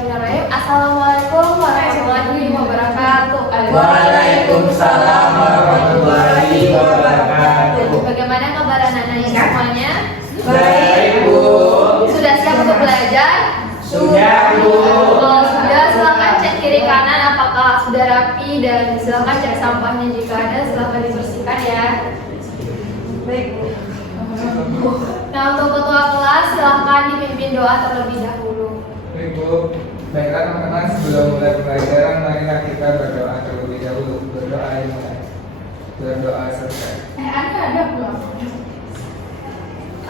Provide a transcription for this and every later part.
Bismillahirrahmanirrahim. Assalamualaikum warahmatullahi wabarakatuh. Waalaikumsalam warahmatullahi wabarakatuh. Bagaimana kabar anak-anak semuanya? Baik, Bu. Sudah siap untuk belajar? Sudah, Bu. Kalau sudah, silakan cek kiri kanan apakah sudah rapi dan silakan cek sampahnya jika ada silakan dibersihkan ya. Baik, Bu. Nah, untuk ketua kelas silakan dipimpin doa terlebih dahulu. Baik, Bu. Baiklah teman-teman, sebelum mulai pelajaran, marilah kita berdoa terlebih dahulu. Berdoa yang baik. Berdoa selesai. Ada belum?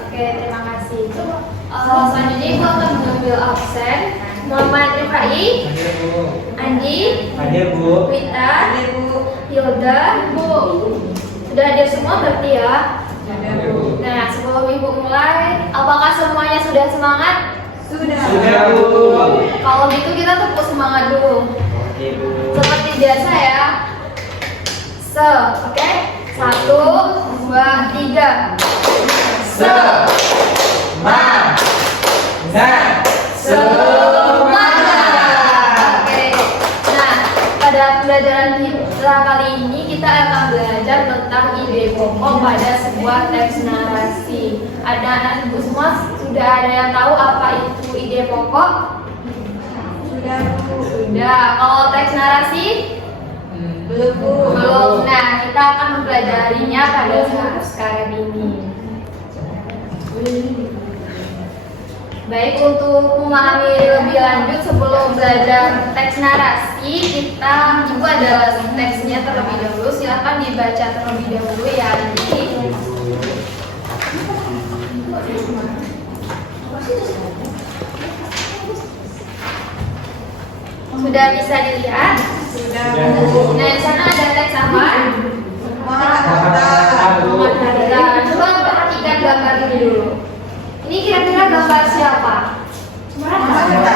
Oke, terima kasih. Selanjutnya Ibu akan mengambil absen. Muhammad Rifai, Hadir, Bu. Andi, Hadir, Bu. Wita, Hilda, Bu. Sudah hadir semua berarti ya? Hadir, Bu. Nah, sebelum Ibu mulai, apakah semuanya sudah semangat? Sudah, Bu. Kalau gitu kita tepuk semangat dulu. Oke, Bu. Seperti biasa ya. Oke? 1, 2, 3. Semangat. Semangat. Oke. Nah, pada pembelajaran kita kali ini kita akan belajar tentang ide pokok pada sebuah teks narasi. Ada anak ibu semua sudah ada yang tahu apa itu ide pokok? Sudah, Bu. Sudah. Kalau teks narasi? Belum. Nah, kita akan mempelajarinya pada saat sekarang ini. Baik, untuk memahami lebih lanjut sebelum belajar teks narasi, Ibu ada teksnya terlebih dahulu. Silakan dibaca terlebih dahulu ya, Andi. Sudah bisa dilihat? Sudah. Nah, di sana ada teks apa? Muhammad Hatta. Coba perhatikan gambar ini dulu. Ini kira-kira gambar siapa? Muhammad Hatta.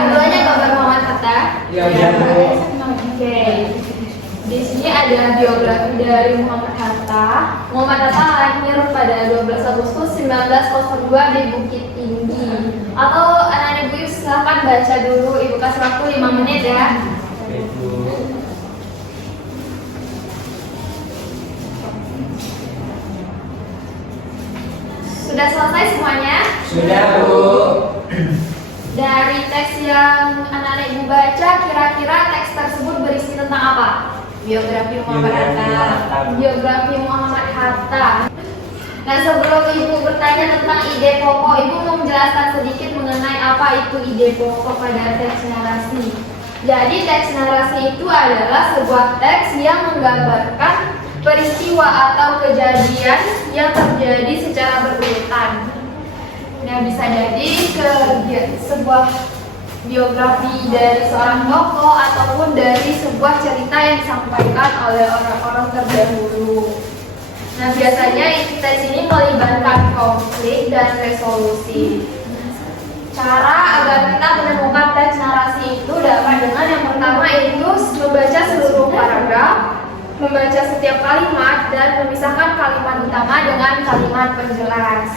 Keduanya gambar Muhammad Hatta. Iya, Bu. Oke. Di sini ada biografi dari Muhammad Hatta. Muhammad Hatta lahir pada 12 Agustus 1902 di Bukit Tinggi. Atau anak ibu silakan baca dulu. Ibu kasih waktu 5 menit ya. Oke, Bu. Sudah selesai semuanya? Sudah, Bu. Dari teks yang anak-anak ibu baca, kira-kira teks tersebut berisi tentang apa? Biografi Muhammad Hatta. Biografi Muhammad Hatta. Nah, sebelum ibu bertanya tentang ide pokok, ibu mau menjelaskan sedikit mengenai apa itu ide pokok pada teks narasi. Jadi teks narasi itu adalah sebuah teks yang menggambarkan peristiwa atau kejadian yang terjadi secara berurutan. Nah, bisa jadi sebuah biografi dari seorang tokoh ataupun dari sebuah cerita yang disampaikan oleh orang-orang terdahulu. Nah, biasanya teks ini melibatkan konflik dan resolusi. Cara agar kita menemukan teks narasi itu dapat dengan yang pertama itu membaca seluruh paragraf, membaca setiap kalimat, dan memisahkan kalimat utama dengan kalimat penjelas.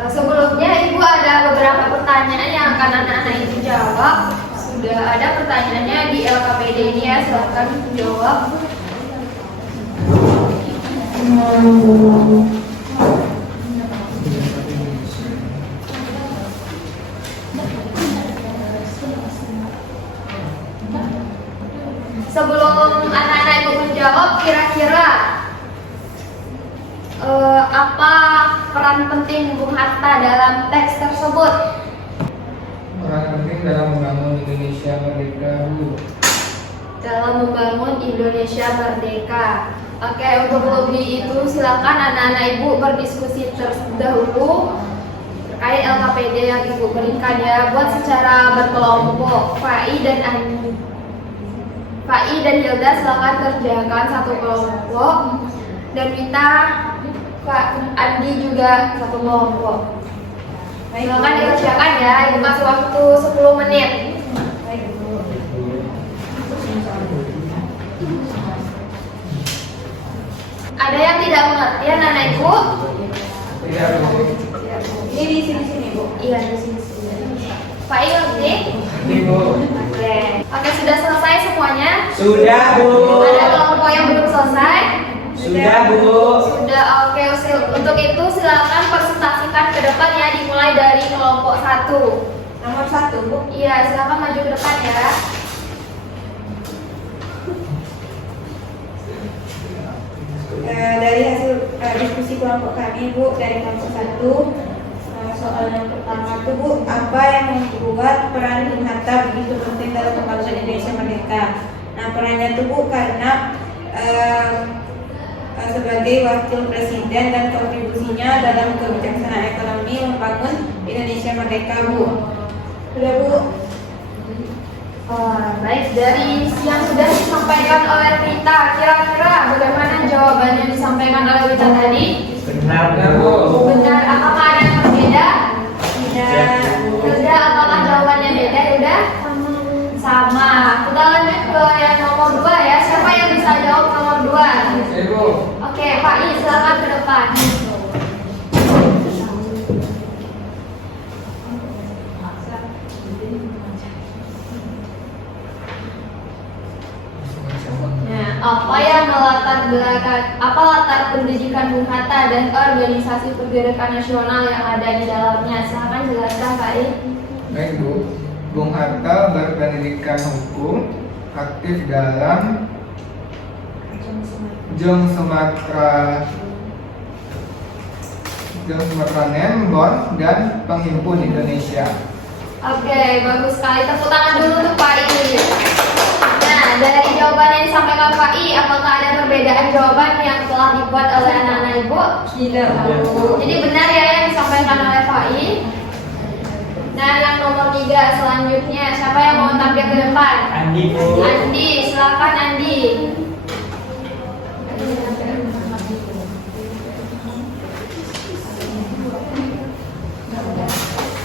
Sebelumnya Ibu ada beberapa pertanyaan yang akan anak-anak Ibu jawab. Sudah ada pertanyaannya di LKPD ini ya, silakan jawab. Sebelum anak-anak Ibu menjawab, kira-kira apa peran penting Bung Hatta dalam teks tersebut? Peran penting dalam membangun Indonesia merdeka, Bu. Dalam membangun Indonesia merdeka. Oke, untuk lebih itu silakan anak-anak Ibu berdiskusi terdahulu terkait LKPD yang Ibu berikan ya. Buat secara berkelompok. Fai dan Hilda silakan kerjakan satu kelompok, dan Wita, Pak Andi juga satu kelompok. Silakan dikerjakan ya. Ibu kasih waktu 10 menit. Ada yang tidak mengerti anak-anak Ibu? Tidak, Bu. Ini di sini Bu. Iya, di sini. Pak Il sini? Ibu. Oke, sudah selesai semuanya? Sudah, Bu. Ada kelompok yang belum selesai? Sudah, Bu. Sudah, oke. Untuk itu silakan presentasikan ke depan ya, dimulai dari kelompok 1. Nomor 1, Bu. Iya, silakan maju ke depan ya. Dari hasil diskusi kelompok kami, Bu, dari kelompok 1, soal yang pertama tuh, Bu, apa yang membuat peran Bung Hatta begitu penting dalam pembangunan Indonesia merdeka? Nah, perannya tuh, Bu, karena sebagai wakil presiden dan kontribusinya dalam kebijaksanaan ekonomi membangun Indonesia merdeka, Bu. Sudah, Bu. Baik, dari yang sudah disampaikan oleh Rita, kira-kira bagaimana jawaban yang disampaikan oleh Rita tadi? Benar, Bu. Benar, apakah ada yang berbeda? Tidak. Tidak, apakah jawabannya beda? Udah? Sama. Kita lanjut ke yang nomor 2 ya. Siapa yang bisa jawab nomor 2? Ibu. Oke, Pak I, silakan ke depan. Nah, apa latar pendidikan Bung Hatta dan organisasi pergerakan nasional yang ada di dalamnya? Silakan jelaskan, Pak I. Baik, Bu. Bung Hatta berpendidikan hukum, aktif dalam Jong Sumatera Nembon dan Penghimpun Indonesia. Oke, bagus sekali. Tepuk tangan dulu untuk Pak I. Nah, dari jawaban yang disampaikan Pak I, apakah ada perbedaan jawaban yang telah dibuat oleh anak-anak Ibu? Tidak, Bu. Jadi benar ya yang disampaikan oleh Pak I. Nah, yang nomor 3 selanjutnya, siapa yang mau tampil ke depan? Andi, Bu. Andi, silakan Andi.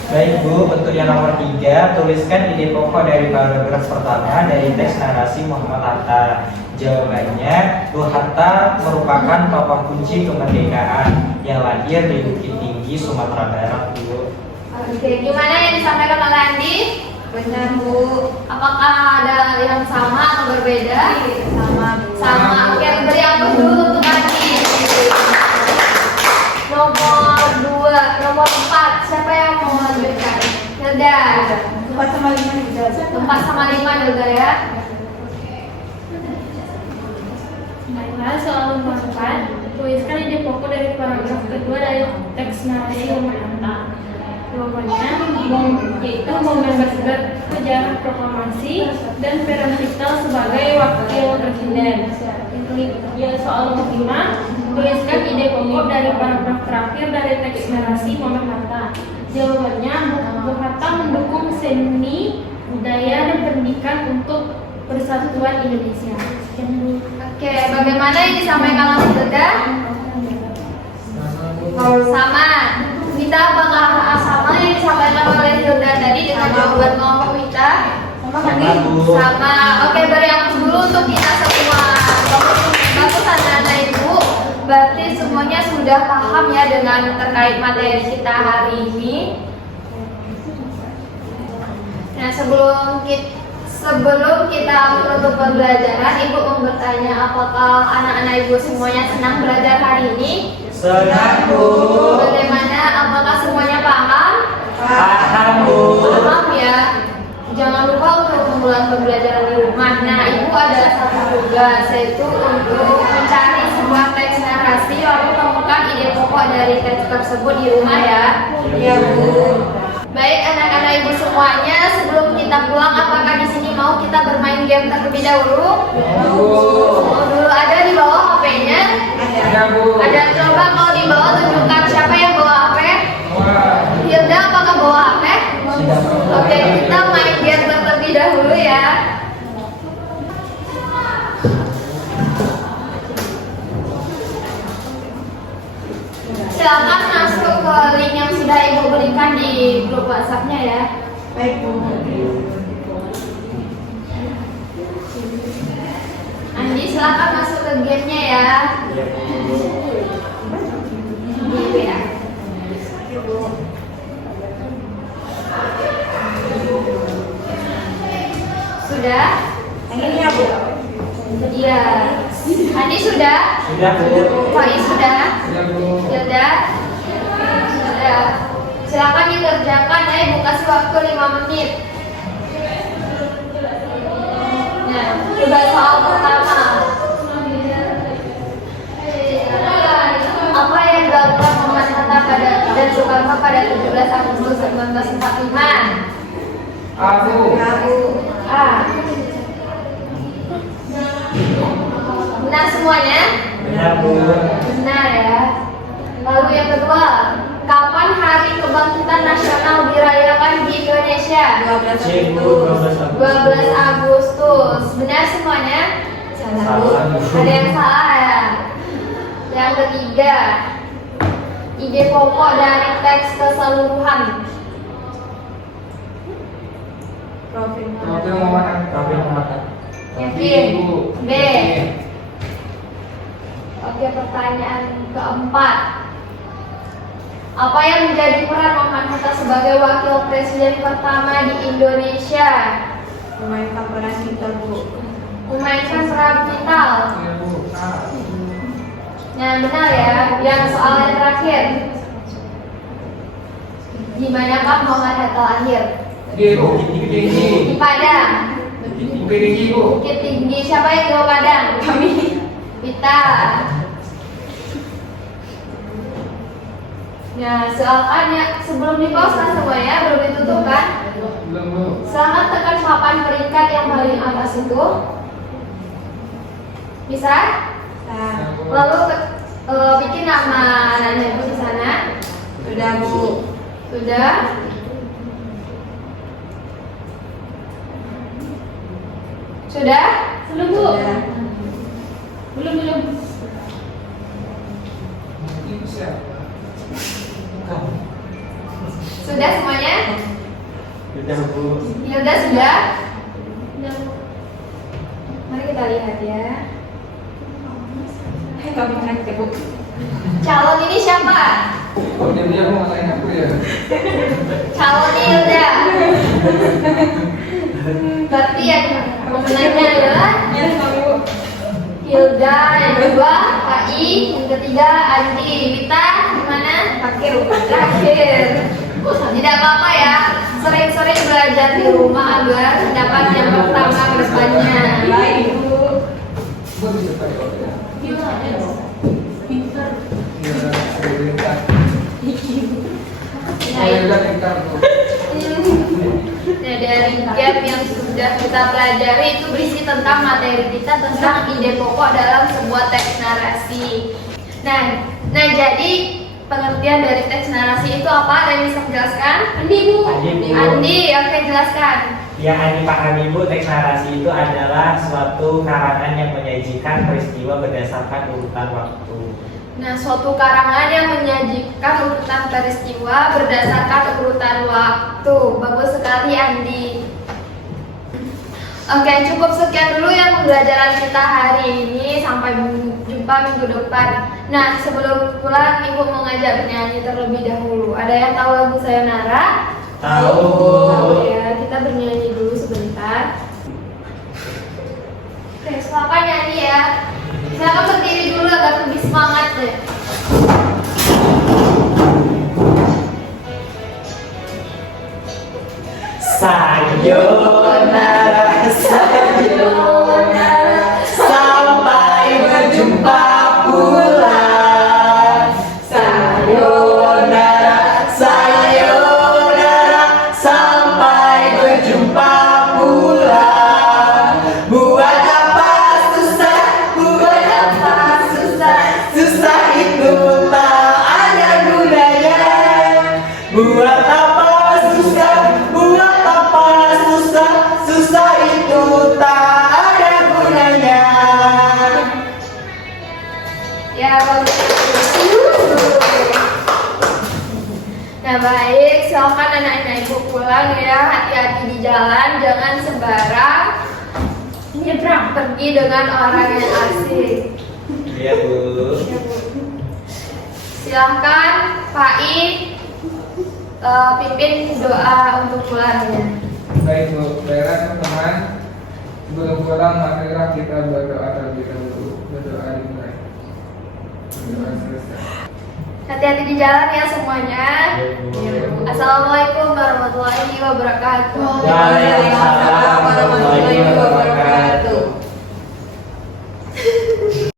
Baik, Bu. Untuk yang nomor 3, tuliskan ide pokok dari paragraf pertama dari teks narasi Muhammad Hatta. Jawabannya, Bung Hatta merupakan tokoh kunci kemerdekaan yang lahir di Bukit Tinggi, Sumatera Barat, Bu. Oke, gimana yang disampaikan oleh Andi? Benar, Bu. Apakah ada yang sama atau berbeda? Sama, Bu. Sama. Oke, beri aplaus dulu untuk Andi. Nomor 2, nomor 4, siapa yang mau melanjutkan? Hilda. 4 sama 5 juga. 4 sama 5 Hilda ya. Baiklah, soal nomor 4, tuliskan ide pokok dari paragraf kedua dari teks narasi Muhammad Hatta. Jawabannya yaitu menggambarkan sejarah proklamasi dan peran vital sebagai wakil presiden. Ya, soal nomor 5, tuliskan ide pokok dari paragraf terakhir dari teks narasi Muhammad Hatta. Jawabannya, Bung Hatta mendukung seni, budaya, dan pendidikan untuk persatuan Indonesia. Oke, bagaimana yang disampaikan oleh Hilda? Sama. Kita apakah sama yang disampaikan oleh Hilda tadi dengan jawaban kelompok kita? Sama, Bu. Sama. Oke, beri aplaus dulu untuk kita semua. Bagus anak-anak Ibu. Berarti semuanya sudah paham ya dengan terkait materi kita hari ini. Nah, sebelum kita menutup pembelajaran, Ibu mau bertanya apakah anak-anak Ibu semuanya senang belajar hari ini? Senang, Bu. Bagaimana? Apakah semuanya paham? Paham, Bu. Paham ya. Jangan lupa untuk mengulang pembelajaran di rumah. Nah, Ibu ada satu tugas, yaitu untuk mencari sebuah teks narasi lalu temukan ide pokok dari teks tersebut di rumah ya. Iya, Bu. Baik anak-anak Ibu semuanya, sebelum kita pulang, apakah di sini mau kita bermain game terlebih dahulu? Mau dulu, ada di bawah HP-nya? Ada, Bu. Ada, coba kalau di bawah tunjukkan siapa yang bawa HP. Hilda, apakah bawa HP? Sudah, Bu. Oke, kita main game terlebih dahulu ya. Silakan masuk ke link yang sudah Ibu berikan di grup WhatsApp-nya ya. Baik, Bu. Andi, silakan masuk ke gamenya ya. Iya, Bu. Di WA. Oke, Bu. Sudah? Yang ini ya Bu? Iya. Andi sudah? Sudah Bu. Faiz sudah? Sudah Bu. Sudah? Sudah. Silakan dikerjakan ya, Ibu kasih waktu 5 menit. Nah, coba soal pertama. Apa yang dilakukan Muhammad Hatta dan Soekarno pada 17 Agustus 1945? Aku. A. Benar semuanya? Benar Bu. Benar ya. Lalu yang kedua, kapan Hari Kebangkitan Nasional dirayakan di Indonesia? 12 Bu, 12 12 Agustus. Benar semuanya? Salah. Ada yang salah ya? Yang ketiga, ide pokok dari teks keseluruhan. Profil Profil Muhammad. Profil Muhammad. Kevin. Bu. B. Oke, pertanyaan keempat. Apa yang menjadi peran Muhammad Hatta sebagai wakil presiden pertama di Indonesia? memainkan peran vital Bu. Memainkan peran vital. Iya Bu. A. Nah, benar ya. Yang soal yang terakhir. Di manakah Muhammad Hatta lahir? G Bu. Bukit Tinggi. Di Padang. Bukit Tinggi Bu. Bukit Tinggi. Siapa yang jawab Padang? Kami. Vita. Nah, silakan ya. Sebelum di pause kan semuanya, belum ditutup kan? Belum Bu. Silakan tekan papan peringkat yang paling atas itu. Bisa? Nah, Lalu bikin nama anaknya Bu di sana. sudah Bu. Sudah? Sudah? Belum Bu? Sudah. Belum. Ibu siapa? Sudah semuanya? Sudah Bu. Hilda sudah? Udah. Mari kita lihat ya. Kami aja Bu. Calon ini siapa? Oh dia mau ngalahin aku ya. Calon Hilda. Berarti yang pemenangnya adalah Ya, kami Bu. Hilda, yang kedua Ai, yang ketiga Andi. Wita gimana? Terakhir Bu. Terakhir. Tidak apa-apa ya. Sering-sering belajar di rumah agar dapat yang pertama ke depannya. Baik Bu. Bu bisa pakai oke ya. Gila ya. Pintar. Iya, saya berikan. Nah, Saya udah pintar Bu. Nah, dari gap yang sudah kita pelajari itu berisi tentang materi kita tentang ide pokok dalam sebuah teks narasi. Nah jadi pengertian dari teks narasi itu apa? Ada yang bisa menjelaskan? Andi Bu. Andi, Bu. Andi, oke jelaskan. Yang Andi pahami Bu, teks narasi itu adalah suatu karangan yang menyajikan peristiwa berdasarkan urutan waktu. Nah, suatu karangan yang menyajikan urutan peristiwa berdasarkan urutan waktu. Bagus sekali Andi. Oke, cukup sekian dulu yang pembelajaran kita hari ini. Sampai jumpa minggu depan. Nah, sebelum pulang Ibu mau ngajak bernyanyi terlebih dahulu. Ada yang tahu lagu Sayonara? Tahu. Tahu ya, kita bernyanyi dulu sebentar. Oke, silakan nyanyi ya. Silakan berdiri dulu agar lebih semangat deh. Sayonara, sayonara, sampai berjumpa pula. Sayonara, sayonara, sampai berjumpa pula. Buat apa susah, buat apa susah, susah itu tak ada gunanya. Buat apa susah, buat apa susah, susah itu tak ada gunanya. Ya, bagus. Nah, baik, silakan anak-anak Ibu pulang ya. Hati-hati di jalan, jangan sembarang nyebrang pergi dengan orang yang asing. Iya Bu. Ya, Bu. Silahkan Pak I pimpin doa untuk pulangnya. Baik Bu, baiklah teman-teman. Sebelum pulang, marilah kita berdoa terlebih dahulu. Berdoa dimulai. Berdoa selesai. Hati-hati di jalan ya semuanya. Assalamualaikum warahmatullahi wabarakatuh. Waalaikumsalam warahmatullahi wabarakatuh.